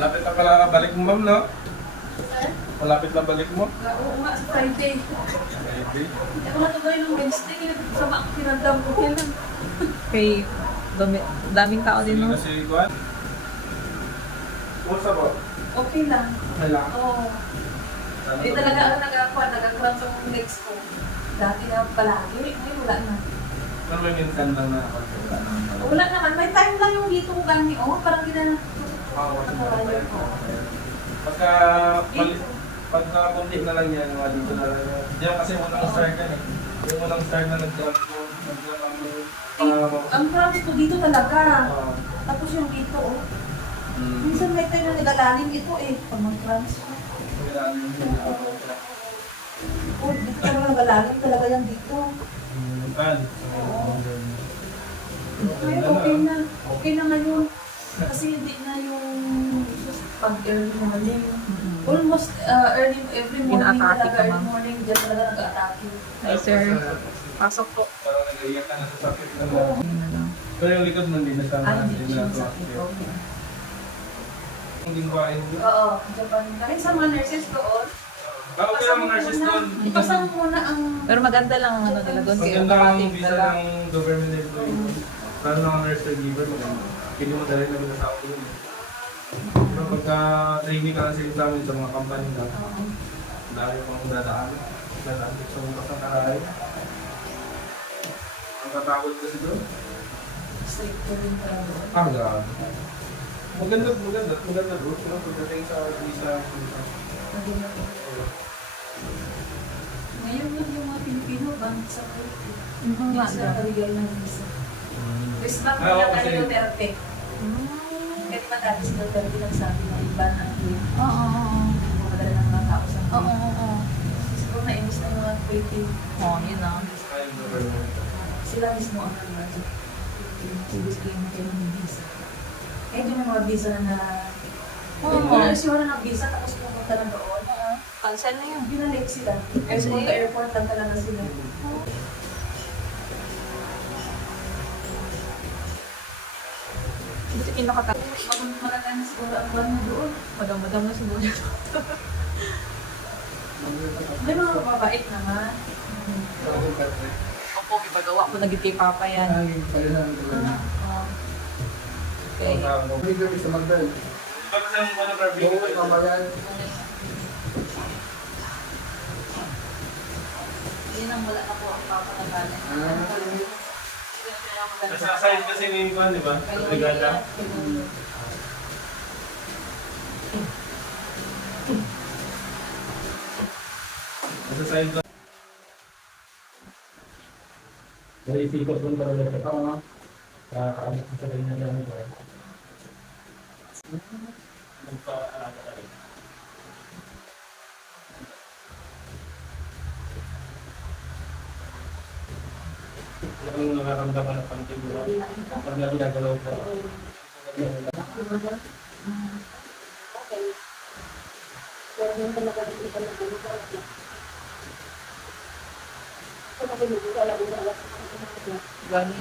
Malapit na pala balik mo, ma'am, no? Sir? Malapit na balik mo? Oo nga, sa Friday. Maybe. Hindi ako natuloy ng Wednesday, kaya sama ang pinandam ko. Kaya lang. Kay daming tao din, no? Kasi, Juan? Kumusta po? Okay lang. Okay lang. Oo. Sana Eh talaga ako nag-cramp ang legs ko. Dati na palagi, ngayon wala na. Pero may minsan lang na wala naman pala. Wala naman, may time lang yung dito ko gani. Oh, parang ginana. Kasi meron tayo. Pagka, pagka kunti na lang yan, mga dito na lang yan. Diyan kasi unang start yan eh. Yung unang start na nag-grab ko, Ang cramp ko dito talaga. Oo. Tapos yung dito, oh. Minsan may time na nag-alalim ito eh. Pag mag-cramps ko. Oh, dito talaga nag-alalim talaga yan dito. Ngayon okay na. Okay na ngayon. Kasi hindi na yung pag early morning. Almost early, every morning In-atake talaga, ka, early ma'am. morning, dyan talaga nag-atake. Hi, sir. Pasok po. Parang nag-iyak ka na sa sakit na Oo. Pero yung likod mo hindi na sana. Ay, hindi siya sakit. Okay. Hindi ko kain doon. Oo, Japan. Kahit sa mga nurses doon, Okay lang mga nurses doon. ipasa mo muna ang... Pero maganda lang ang ano nila doon. Kaya Maganda ang automatic visa na lang. ng government employee. Lalo na ang nurse giver, maganda. Hindi mo dali namin sa ako yun. Pero pagka training ka lang sila sa amin sa mga company na, Oo. dahil pang dadaan. Dadaan sa bukas ng karay. Ang tatakot kasi doon. Strict ko rin pala doon. Grabe. Maganda doon. Pero pagdating sa visa, Ngayon lang yung mga Pilipino, bank sa Mhm, Hindi nga sa daw. legal ng visa. Respect Ah, nila oo, kay kasi- Duterte. Kahit matapos si Duterte nagsabi na iba na ang Oo, oo, madala ng mga tao sa oo. Oo, oo. Siguro na-inis na yung mga Pilipino. Oo, yun na. ayun government. Sila mismo ang nagmajik. Gusto yung mga ng visa. Eh, yung mga visa na Oo. Yung na ng visa tapos pumunta na doon. Cancel na yun. Binalik sila. Kasi sa airport lang talaga sila. Buti kinakata. Malala na siguro ang buwan mo doon. Madam-madam na siguro. May mga mababait naman. Opo, ipagawa ko naging kay Papa yan. Ah, Okay. Bakit ang mga barbecue? Yun ang wala na po ang papatagalan. Nasa side kasi ni Juan, di ba? Sa brigada. Nasa side ba? May isikot doon para lang ito. Kakaamot sa kanya lang ito. Magpa-alaga ka rin. Yung nakaramdaman ng pangkibura. Pag nagagalaw ka. Gani.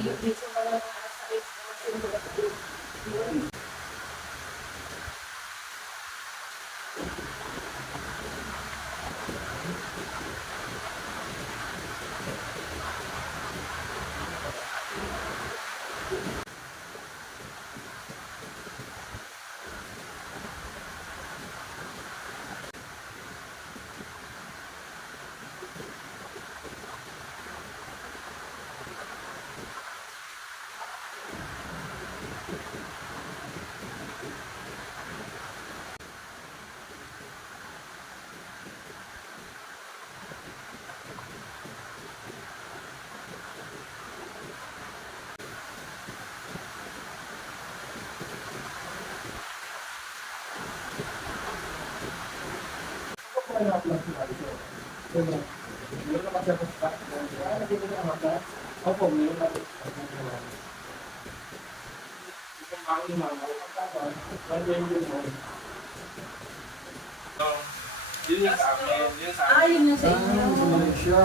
Yun yung sa amin. Yun sa Ah, amin. yun yung sa inyo.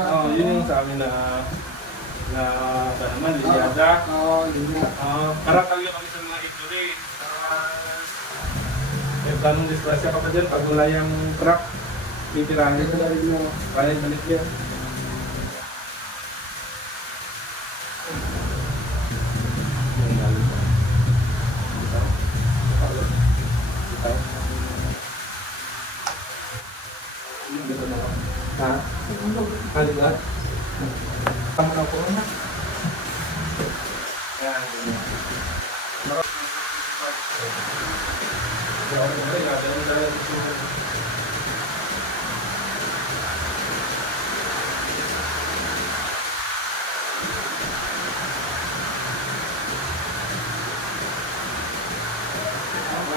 Oh, yun yung sa amin na ba naman, Liliada. Para talaga kami sa mga ignorant. ganong disgrasya ka pa dyan, pag wala yung truck, titirahin ko na rin mo. Balik yan. Ha? Ano ba? Tama na po. Yan.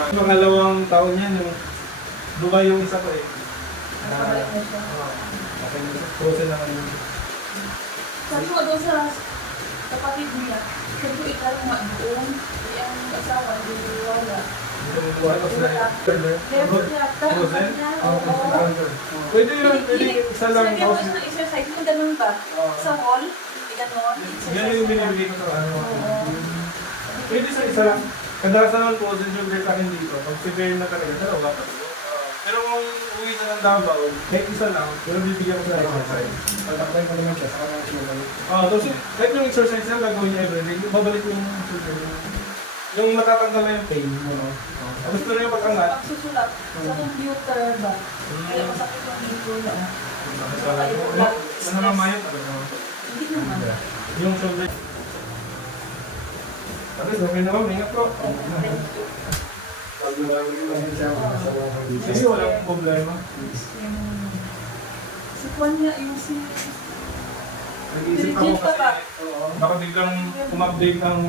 Pangalawang taon yan, yung Dubai yung isa ko eh. Nakabalik na siya. Okay, frozen naman yun. Sabi ko doon sa kapatid niya, sabi ko ikaw nga doon, ang asawa, hindi wala. Level yata, Frozen? niya, Oo. oo. Pwede yun, pwede isa lang. Sabi ko ng exercise, kung ganun ba? Sa hall, ganon, Yan yung binibigay ko sa ano. Oo. Pwede sa isa lang. Kadalasan naman frozen yung break akin dito. Pag severe na talaga, dalawa pa. Pero kung uwi na ng Davao, kahit isa lang, pero bibigyan ko sa exercise. Pagkakay ko naman siya, saka naman siya balik. Tapos kahit yung exercise na gagawin niya everyday, babalik yung susunod. Yung matatanggal na yung pain mo. No? Tapos pero yung pag-angat, Pagsusulat, sa computer ba? Kaya masakit yung dito na. ano naman yun? Hindi naman. Yung shoulder. Tapos okay naman, ingat po. Thank you. Pag siya, masawa ko dito. Kasi walang problema. Si Juan niya, yung si... Nag-iisip ako Legit pa kasi, ba? baka biglang umupdate ng...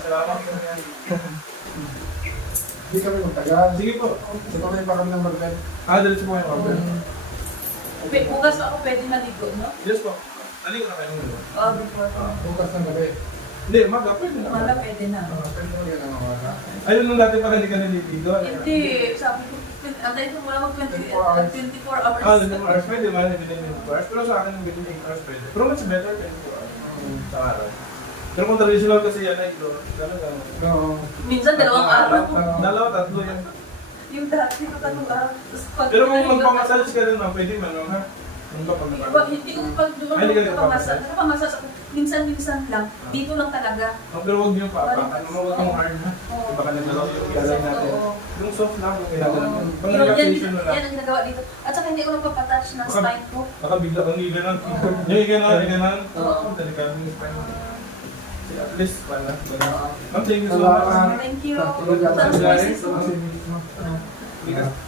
Salamat. Hindi kami magtagal. Sige po. Sa tuloy pa kami ng barbel. Diretso po kayo order. Bukas ako pwede maligo, no? Yes po. Dali ko na kayo ng Oh, before. Bukas ng gabi. Hindi, umaga pwede na. Wala, pwede na. Pwede mo yan ang mawala. Ayun nung dati pa hindi ka naliligo. Hindi, sabi ko, antayin ko mula mag 24 hours. 24 hours. 24 hours pwede man, hindi na 24 hours. Pero sa akin, yung within 8 hours pwede. Pero much better 24 hours. Sa araw. Pero kung traditional kasi yan ay ito, gano'n. Oo. Minsan dalawang araw. Dalawa, tatlo yan. Yung dati ko tatlong araw. Tapos pag- Pero kung magpamassage ka rin, pwede man, no, ha? Ano ba pag Iba, hindi ko pag Ay, dumaan hindi ka ko nagpapamassage? napamassage ako. Minsan lang. Dito lang talaga. Pero huwag niyo pa, ano mo, huwag kang hard, ha? Oo. Baka nagalaw yung ilalay natin. Oo. Yung soft lang, yung kailangan. Pang Yan, relaxation na yan lang. ang ginagawa dito. At saka hindi ako nagpapatouch ng Baka- spine ko. Baka bigla kang iganan. Yung iganan. Oo. Delikado yung spine. At least, pala. Ma'am, thank you so much. Thank you. Salamat. Tapos may sis mo. Bigas.